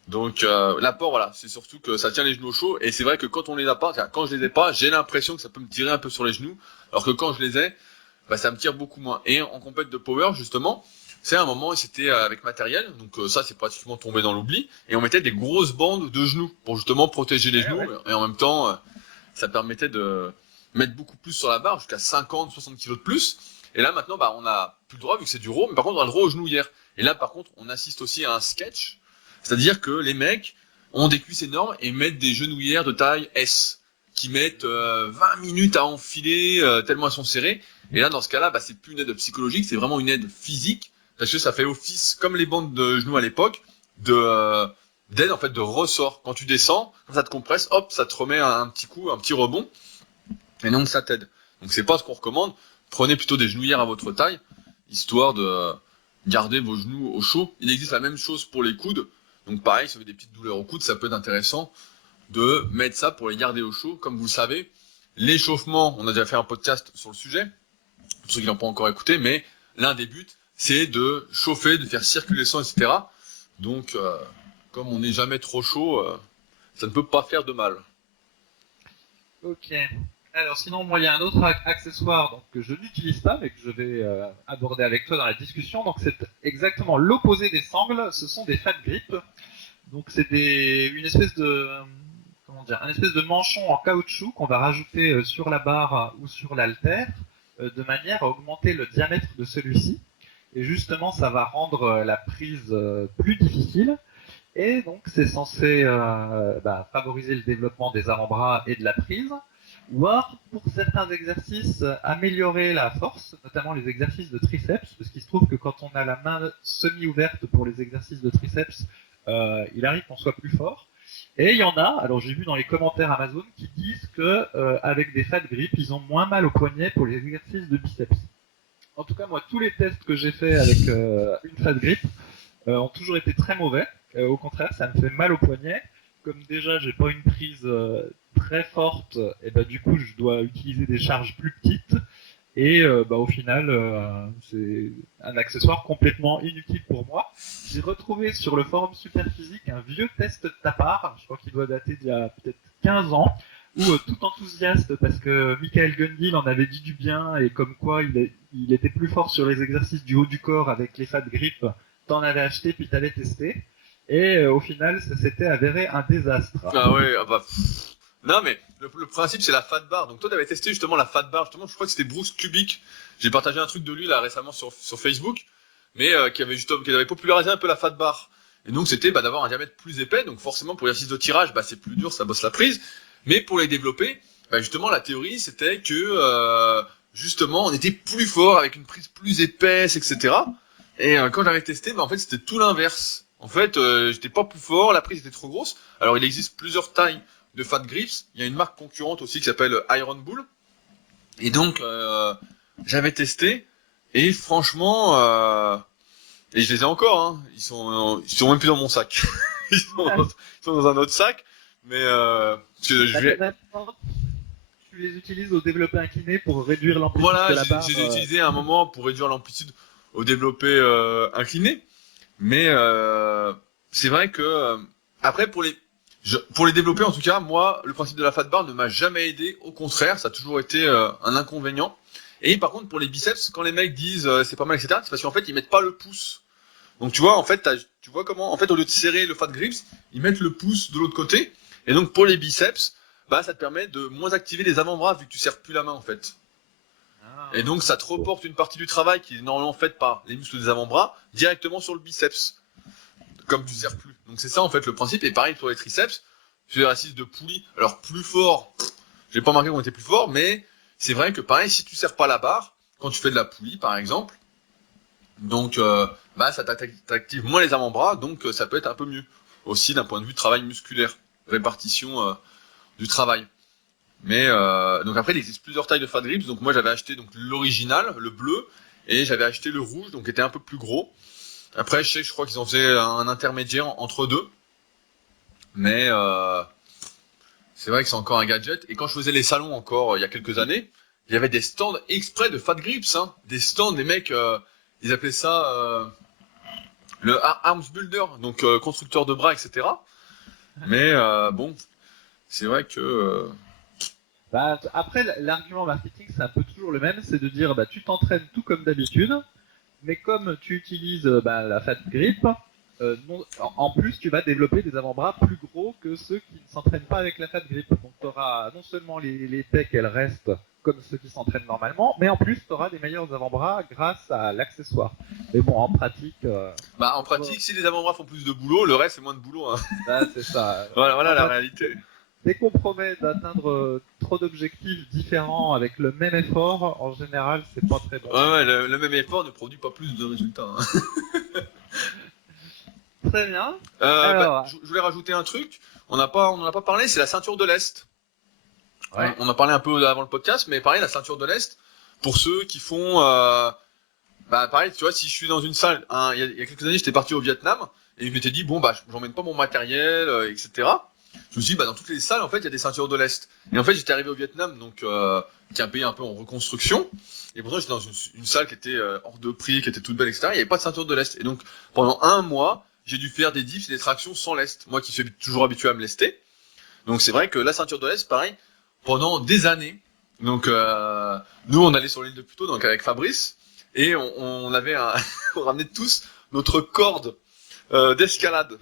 Donc, l'apport, voilà, c'est surtout que ça tient les genoux au chaud. Et c'est vrai que quand on les a pas, quand je les ai pas, j'ai l'impression que ça peut me tirer un peu sur les genoux, alors que quand je les ai, bah, ça me tire beaucoup moins. Et en compète de power, justement, c'est un moment où c'était avec matériel, donc ça c'est pratiquement tombé dans l'oubli, et on mettait des grosses bandes de genoux pour justement protéger les genoux, et en même temps, ça permettait de mettre beaucoup plus sur la barre, jusqu'à 50, 60 kilos de plus. Et là maintenant, bah, on a plus le droit vu que c'est du raw, mais par contre on a le droit aux genouillères. Et là par contre, on assiste aussi à un sketch, c'est-à-dire que les mecs ont des cuisses énormes et mettent des genouillères de taille S, qui mettent 20 minutes à enfiler tellement elles sont serrées. Et là, dans ce cas-là, bah, c'est plus une aide psychologique, c'est vraiment une aide physique, parce que ça fait office, comme les bandes de genoux à l'époque, d'aide en fait de ressort. Quand tu descends, quand ça te compresse, hop, ça te remet un petit coup, un petit rebond, et donc ça t'aide. Donc c'est pas ce qu'on recommande. Prenez plutôt des genouillères à votre taille, histoire de garder vos genoux au chaud. Il existe la même chose pour les coudes. Donc pareil, si vous avez des petites douleurs au coude, ça peut être intéressant de mettre ça pour les garder au chaud. Comme vous le savez, l'échauffement, on a déjà fait un podcast sur le sujet, pour ceux qui l'ont pas encore écouté, mais l'un des buts, c'est de chauffer, de faire circuler le sang, etc. Donc, comme on n'est jamais trop chaud, ça ne peut pas faire de mal. Ok. Alors sinon, moi, il y a un autre accessoire donc, que je n'utilise pas, mais que je vais aborder avec toi dans la discussion. Donc c'est exactement l'opposé des sangles, ce sont des fat grips. Donc c'est une espèce de comment dire, un espèce de manchon en caoutchouc qu'on va rajouter sur la barre ou sur l'haltère de manière à augmenter le diamètre de celui-ci. Et justement, ça va rendre la prise plus difficile. Et donc, c'est censé favoriser le développement des avant-bras et de la prise, voire pour certains exercices améliorer la force, notamment les exercices de triceps, parce qu'il se trouve que quand on a la main semi-ouverte pour les exercices de triceps, il arrive qu'on soit plus fort. Et il y en a, alors j'ai vu dans les commentaires Amazon qui disent que avec des fat grips, ils ont moins mal au poignet pour les exercices de biceps. En tout cas, moi, tous les tests que j'ai fait avec une fat grip ont toujours été très mauvais. Au contraire, ça me fait mal au poignet. Comme déjà, j'ai pas une prise très forte, et bah du coup, je dois utiliser des charges plus petites. Et au final, c'est un accessoire complètement inutile pour moi. J'ai retrouvé sur le forum Superphysique un vieux test de ta part, je crois qu'il doit dater d'il y a peut-être 15 ans, où tout enthousiaste parce que Michael Gundil en avait dit du bien et comme quoi il était plus fort sur les exercices du haut du corps avec les fat grips, t'en avais acheté puis t'avais testé. Et au final, ça s'était avéré un désastre. Ah ouais, ah bah. Non mais le principe c'est la fat bar. Donc toi t'avais testé justement la fat bar. Justement, je crois que c'était Bruce Kubik. J'ai partagé un truc de lui là récemment sur Facebook, mais qui avait popularisé un peu la fat bar. Et donc c'était d'avoir un diamètre plus épais. Donc forcément pour l'exercice de tirage, c'est plus dur, ça bosse la prise. Mais pour les développer, justement la théorie c'était que justement on était plus fort avec une prise plus épaisse, etc. Et quand j'avais testé, en fait c'était tout l'inverse. En fait, j'étais pas plus fort, la prise était trop grosse. Alors il existe plusieurs tailles de fat grips. Il y a une marque concurrente aussi qui s'appelle Iron Bull. Et donc, j'avais testé. Et franchement, et je les ai encore. Hein, ils sont même plus dans mon sac. ils sont dans un autre sac. Mais tu les utilises au développé incliné pour réduire l'amplitude voilà, de la barre. j'ai utilisé à un moment pour réduire l'amplitude au développé incliné. Mais c'est vrai que après pour les développer en tout cas, moi le principe de la fat bar ne m'a jamais aidé. Au contraire, ça a toujours été un inconvénient. Et par contre pour les biceps, quand les mecs disent c'est pas mal, etc., c'est parce qu'en fait ils mettent pas le pouce. Donc tu vois en fait tu vois comment en fait au lieu de serrer le fat grips, ils mettent le pouce de l'autre côté. Et donc pour les biceps, ça te permet de moins activer les avant-bras vu que tu serres plus la main en fait. Et donc ça te reporte une partie du travail qui est normalement faite par les muscles des avant-bras directement sur le biceps, comme tu serres plus. Donc c'est ça en fait le principe. Et pareil pour les triceps, sur l'exercice de poulie, alors plus fort, j'ai pas remarqué qu'on était plus fort, mais c'est vrai que pareil, si tu serres pas la barre, quand tu fais de la poulie par exemple, donc ça t'active moins les avant-bras, donc ça peut être un peu mieux. Aussi d'un point de vue travail musculaire, répartition du travail. Mais donc après, il existe plusieurs tailles de fat grips. Donc moi, j'avais acheté donc l'original, le bleu, et j'avais acheté le rouge, donc qui était un peu plus gros. Après, je crois qu'ils en faisaient un intermédiaire entre deux. Mais c'est vrai que c'est encore un gadget. Et quand je faisais les salons encore il y a quelques années, il y avait des stands exprès de Fat Grips, hein. Des stands, des mecs, ils appelaient ça le Arms Builder, donc constructeur de bras, etc. Mais bon, c'est vrai que Bah, après, l'argument marketing, c'est un peu toujours le même, c'est de dire, bah, tu t'entraînes tout comme d'habitude, mais comme tu utilises la Fat Grip, en plus, tu vas développer des avant-bras plus gros que ceux qui ne s'entraînent pas avec la Fat Grip. Donc, tu auras non seulement les pecs, elles restent comme ceux qui s'entraînent normalement, mais en plus, tu auras des meilleurs avant-bras grâce à l'accessoire. Mais bon, en pratique... en pratique, si les avant-bras font plus de boulot, le reste c'est moins de boulot, hein. Bah, c'est ça. Voilà la réalité. Dès qu'on promet d'atteindre trop d'objectifs différents avec le même effort, en général, c'est pas très bon. Ouais, le même effort ne produit pas plus de résultats, hein. Très bien. Alors, je voulais rajouter un truc. On n'en a pas parlé, c'est la ceinture de l'Est. ouais. On en parlait un peu avant le podcast, mais pareil, la ceinture de l'Est, pour ceux qui font... pareil, tu vois, si je suis dans une salle... il y a quelques années, j'étais parti au Vietnam, et je m'étais dit, bon, j'emmène pas mon matériel, etc. Je me suis dit, dans toutes les salles, en fait, il y a des ceintures de l'Est. Et en fait, j'étais arrivé au Vietnam, donc qui est un pays un peu en reconstruction. Et pourtant, j'étais dans une salle qui était hors de prix, qui était toute belle, etc. Il n'y avait pas de ceinture de l'Est. Et donc, pendant un mois, j'ai dû faire des dips et des tractions sans lest. Moi qui suis toujours habitué à me lester. Donc, c'est vrai que la ceinture de l'Est, pareil, pendant des années. Donc, nous, on allait sur l'île de Puteaux, donc avec Fabrice, et on avait on ramenait tous notre corde d'escalade.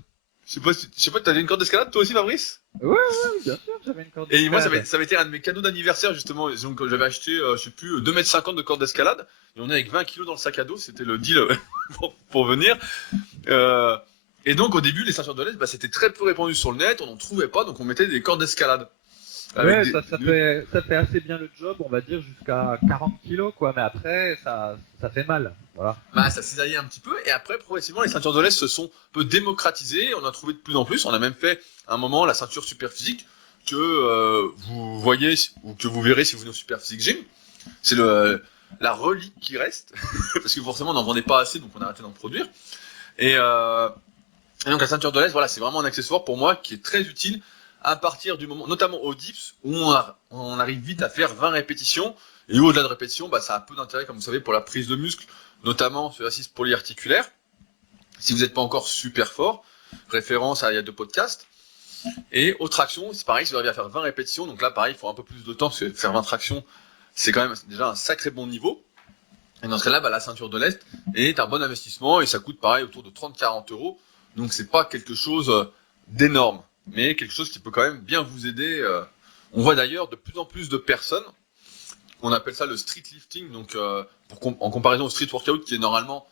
Je sais pas, t'avais une corde d'escalade toi aussi, Fabrice? Ouais, bien sûr, j'avais une corde Et moi, d'escalade. ça avait été un de mes cadeaux d'anniversaire, justement. Donc, j'avais acheté, je sais plus, 2,50 m de corde d'escalade. Et on est avec 20 kilos dans le sac à dos. C'était le deal pour venir. Et donc, au début, les ceintures de l'Est, c'était très peu répandu sur le net. On n'en trouvait pas. Donc, on mettait des cordes d'escalade. Ouais, ça fait assez bien le job, on va dire, jusqu'à 40 kilos, quoi. Mais après, ça fait mal. Voilà. Ça cisaillait un petit peu. Et après, progressivement, les ceintures de l'Est se sont un peu démocratisées. On a trouvé de plus en plus. On a même fait, à un moment, la ceinture super physique que vous voyez ou que vous verrez si vous venez au Super Physique Gym. C'est la relique qui reste. Parce que forcément, on n'en vendait pas assez, donc on a arrêté d'en produire. Et donc, la ceinture de l'Est, voilà, c'est vraiment un accessoire pour moi qui est très utile à partir du moment, notamment au dips, où on arrive vite à faire 20 répétitions. Et au-delà de répétitions, ça a peu d'intérêt, comme vous savez, pour la prise de muscle, notamment sur l'exercice polyarticulaire. Si vous n'êtes pas encore super fort, référence à il y a 2 podcasts. Et aux tractions, c'est pareil, si vous arrivez à faire 20 répétitions, donc là, pareil, il faut un peu plus de temps, parce que faire 20 tractions, c'est quand même déjà un sacré bon niveau. Et dans ce cas-là, la ceinture de l'Est est un bon investissement, et ça coûte pareil autour de 30-40 euros. Donc c'est pas quelque chose d'énorme, mais quelque chose qui peut quand même bien vous aider. On voit d'ailleurs de plus en plus de personnes, on appelle ça le street lifting, donc en comparaison au street workout qui est normalement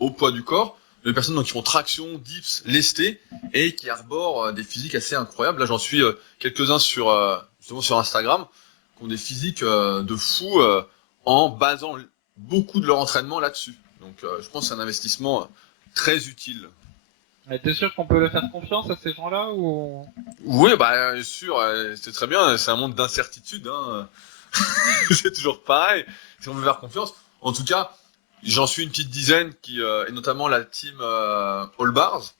au poids du corps, les personnes donc, qui font traction, dips, lestés et qui arborent des physiques assez incroyables. Là, j'en suis quelques-uns justement sur Instagram qui ont des physiques de fous en basant beaucoup de leur entraînement là-dessus. Donc, je pense que c'est un investissement très utile. Mais t'es sûr qu'on peut leur faire confiance à ces gens-là ou... Oui, bien sûr, c'est très bien. C'est un monde d'incertitude. Hein. C'est toujours pareil. Si on veut faire confiance. En tout cas, j'en suis une petite dizaine et notamment la team All Bars,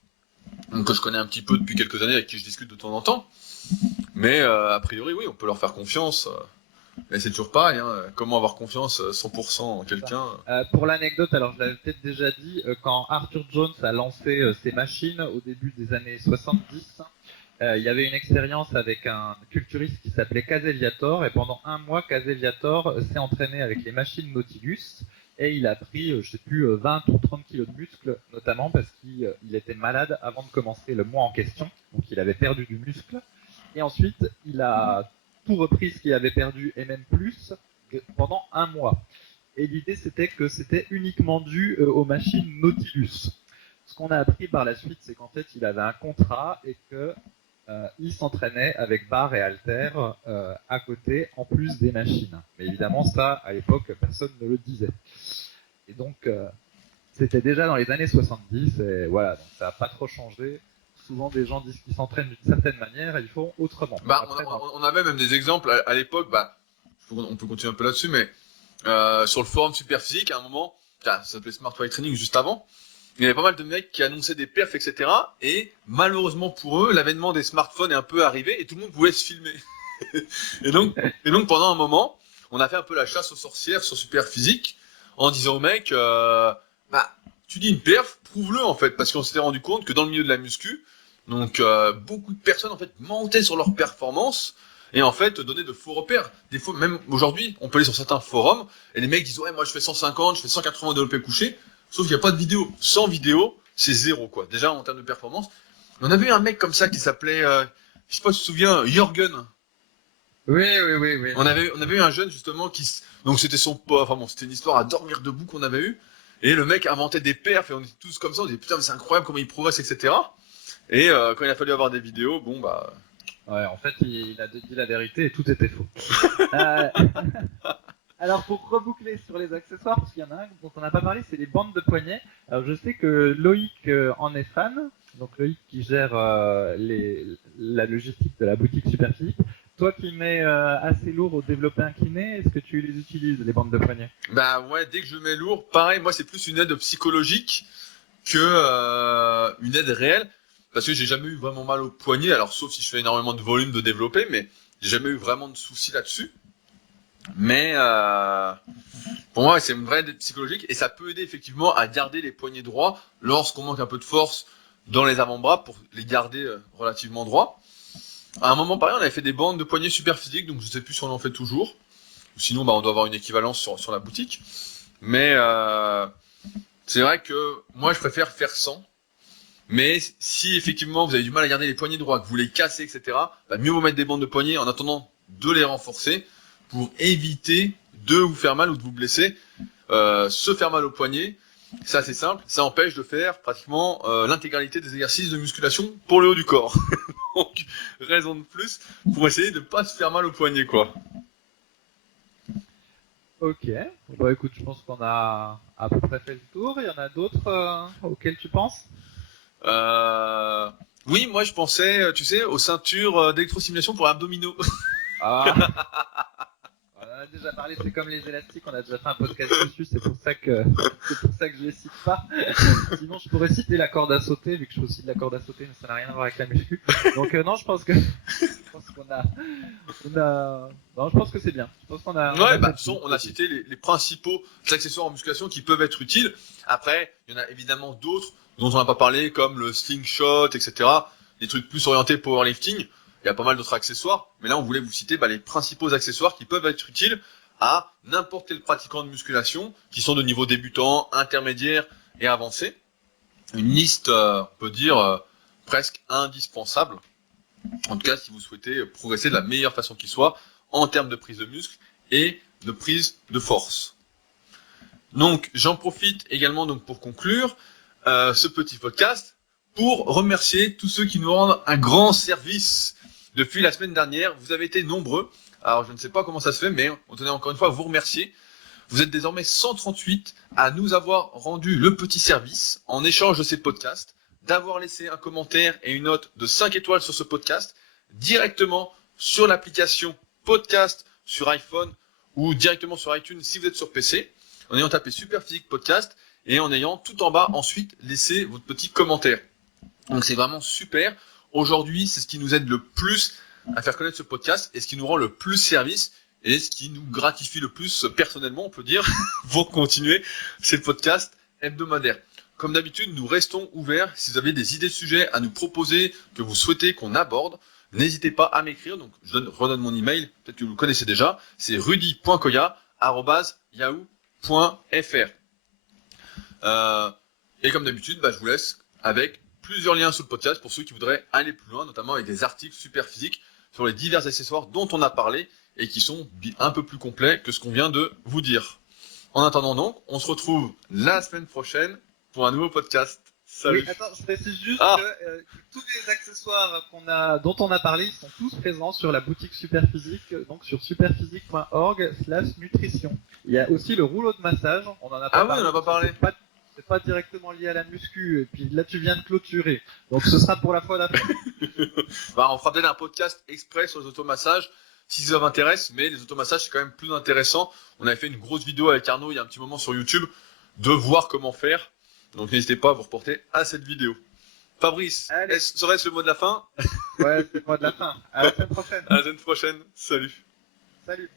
donc, que je connais un petit peu depuis quelques années, avec qui je discute de temps en temps. Mais a priori, oui, on peut leur faire confiance. Mais c'est toujours pareil. Hein. Comment avoir confiance 100% en quelqu'un Pour l'anecdote, alors je l'avais peut-être déjà dit, quand Arthur Jones a lancé ses machines au début des années 70, il y avait une expérience avec un culturiste qui s'appelait Caselliator, et pendant un mois, Caselliator s'est entraîné avec les machines Nautilus, et il a pris, je sais plus, 20 ou 30 kilos de muscle, notamment parce qu'il était malade avant de commencer le mois en question, donc il avait perdu du muscle, et ensuite il a tout repris ce qu'il avait perdu, et même plus, pendant un mois. Et l'idée c'était que c'était uniquement dû aux machines Nautilus. Ce qu'on a appris par la suite, c'est qu'en fait il avait un contrat et que il s'entraînait avec barre et haltères à côté, en plus des machines. Mais évidemment, ça, à l'époque, personne ne le disait. Et donc, c'était déjà dans les années 70, et voilà, donc ça n'a pas trop changé. Souvent, des gens disent qu'ils s'entraînent d'une certaine manière et ils font autrement. Après, on avait même des exemples à l'époque, on peut continuer un peu là-dessus, mais sur le forum Superphysique, à un moment, ça s'appelait Smart Weight Training juste avant, il y avait pas mal de mecs qui annonçaient des perfs, etc. Et malheureusement pour eux, l'avènement des smartphones est un peu arrivé et tout le monde pouvait se filmer. et, donc, et donc pendant un moment, on a fait un peu la chasse aux sorcières sur Superphysique en disant aux mecs, tu dis une perf, prouve-le en fait, parce qu'on s'était rendu compte que dans le milieu de la muscu, donc beaucoup de personnes en fait mentaient sur leur performance et en fait donnaient de faux repères. Des fois, même aujourd'hui, on peut aller sur certains forums et les mecs disent ouais moi je fais 150, je fais 180 développés couchés, sauf qu'il n'y a pas de vidéo. Sans vidéo, c'est zéro quoi. Déjà en termes de performance. On avait eu un mec comme ça qui s'appelait, je sais pas si tu te souviens, Jürgen. Oui. On avait eu un jeune justement donc c'était c'était une histoire à dormir debout qu'on avait eu. Et le mec inventait des perfs et on était tous comme ça, on disait putain mais c'est incroyable comment il progresse, etc. Et quand il a fallu avoir des vidéos, bon bah... Ouais, en fait, il a dit la vérité et tout était faux. Euh, Alors, pour reboucler sur les accessoires, parce qu'il y en a un dont on n'a pas parlé, c'est les bandes de poignet. Alors, je sais que Loïc en est fan. Donc, Loïc qui gère la logistique de la boutique Superphysique. Toi qui mets assez lourd au développé incliné, est-ce que tu les utilises, les bandes de poignet? Bah ouais, dès que je mets lourd, pareil, moi c'est plus une aide psychologique que une aide réelle. Parce que j'ai jamais eu vraiment mal au poignet, alors sauf si je fais énormément de volume de développé, mais j'ai jamais eu vraiment de soucis là-dessus. Mais pour moi, c'est une vraie aide psychologique et ça peut aider effectivement à garder les poignets droits lorsqu'on manque un peu de force dans les avant-bras pour les garder relativement droits. À un moment pareil, on avait fait des bandes de poignets super physiques, donc je sais plus si on en fait toujours. Sinon, on doit avoir une équivalence sur la boutique. Mais c'est vrai que moi, je préfère faire sans. Mais si effectivement vous avez du mal à garder les poignets droits, que vous les cassez, etc., mieux vous mettre des bandes de poignets en attendant de les renforcer pour éviter de vous faire mal ou de vous blesser. Se faire mal au poignet, c'est assez simple, ça empêche de faire pratiquement l'intégralité des exercices de musculation pour le haut du corps. Donc, raison de plus pour essayer de ne pas se faire mal au poignet, quoi. Ok. Bah écoute, je pense qu'on a à peu près fait le tour. Il y en a d'autres auxquels tu penses? Oui, moi je pensais, tu sais, aux ceintures d'électrostimulation pour abdominaux. Ah, on en a déjà parlé, c'est comme les élastiques, on a déjà fait un podcast dessus, c'est pour ça que je les cite pas. Sinon, je pourrais citer la corde à sauter, vu que je fais aussi de la corde à sauter, mais ça n'a rien à voir avec la muscu. Donc non, je pense qu'on a, non, je pense que c'est bien. Je pense qu'on a, Ouais, fait de le toute façon, tour. on a cité les principaux accessoires en musculation qui peuvent être utiles. Après, il y en a évidemment d'autres dont on n'a pas parlé, comme le slingshot, etc. Des trucs plus orientés powerlifting. Il y a pas mal d'autres accessoires, mais là, on voulait vous citer les principaux accessoires qui peuvent être utiles à n'importe quel pratiquant de musculation, qui sont de niveau débutant, intermédiaire et avancé. Une liste, on peut dire, presque indispensable. En tout cas, si vous souhaitez progresser de la meilleure façon qui soit, en termes de prise de muscle et de prise de force. Donc, j'en profite également donc pour conclure ce petit podcast pour remercier tous ceux qui nous rendent un grand service. Depuis la semaine dernière, vous avez été nombreux. Alors, je ne sais pas comment ça se fait, mais on tenait encore une fois à vous remercier. Vous êtes désormais 138 à nous avoir rendu le petit service en échange de ces podcasts, d'avoir laissé un commentaire et une note de 5 étoiles sur ce podcast directement sur l'application podcast sur iPhone ou directement sur iTunes si vous êtes sur PC, en ayant tapé Superphysique Podcast et en ayant tout en bas ensuite laissé votre petit commentaire. Donc c'est vraiment super. Aujourd'hui, c'est ce qui nous aide le plus à faire connaître ce podcast et ce qui nous rend le plus service et ce qui nous gratifie le plus personnellement, on peut dire, pour continuer ces podcasts hebdomadaires. Comme d'habitude, nous restons ouverts. Si vous avez des idées de sujets à nous proposer, que vous souhaitez qu'on aborde, n'hésitez pas à m'écrire. Donc, je redonne mon email, peut-être que vous le connaissez déjà. C'est rudy.koya@yahoo.fr. Et comme d'habitude, je vous laisse avec plusieurs liens sous le podcast pour ceux qui voudraient aller plus loin, notamment avec des articles super physiques sur les divers accessoires dont on a parlé et qui sont un peu plus complets que ce qu'on vient de vous dire. En attendant donc, on se retrouve la semaine prochaine pour un nouveau podcast. Salut. Oui, attends, je précise juste que tous les accessoires dont on a parlé, ils sont tous présents sur la boutique Superphysique, donc sur superphysique.org/nutrition. Il y a aussi le rouleau de massage, on en a pas parlé. On n'a pas parlé. C'est pas directement lié à la muscu, et puis là tu viens de clôturer, donc ce sera pour la fois d'après. On fera peut-être un podcast exprès sur les automassages si ça vous intéresse, mais les automassages c'est quand même plus intéressant. On avait fait une grosse vidéo avec Arnaud il y a un petit moment sur YouTube de voir comment faire. Donc n'hésitez pas à vous reporter à cette vidéo. Fabrice, Allez. serait-ce le mot de la fin? Ouais, c'est le mot de la fin. À la semaine prochaine. À la semaine prochaine. Salut. Salut.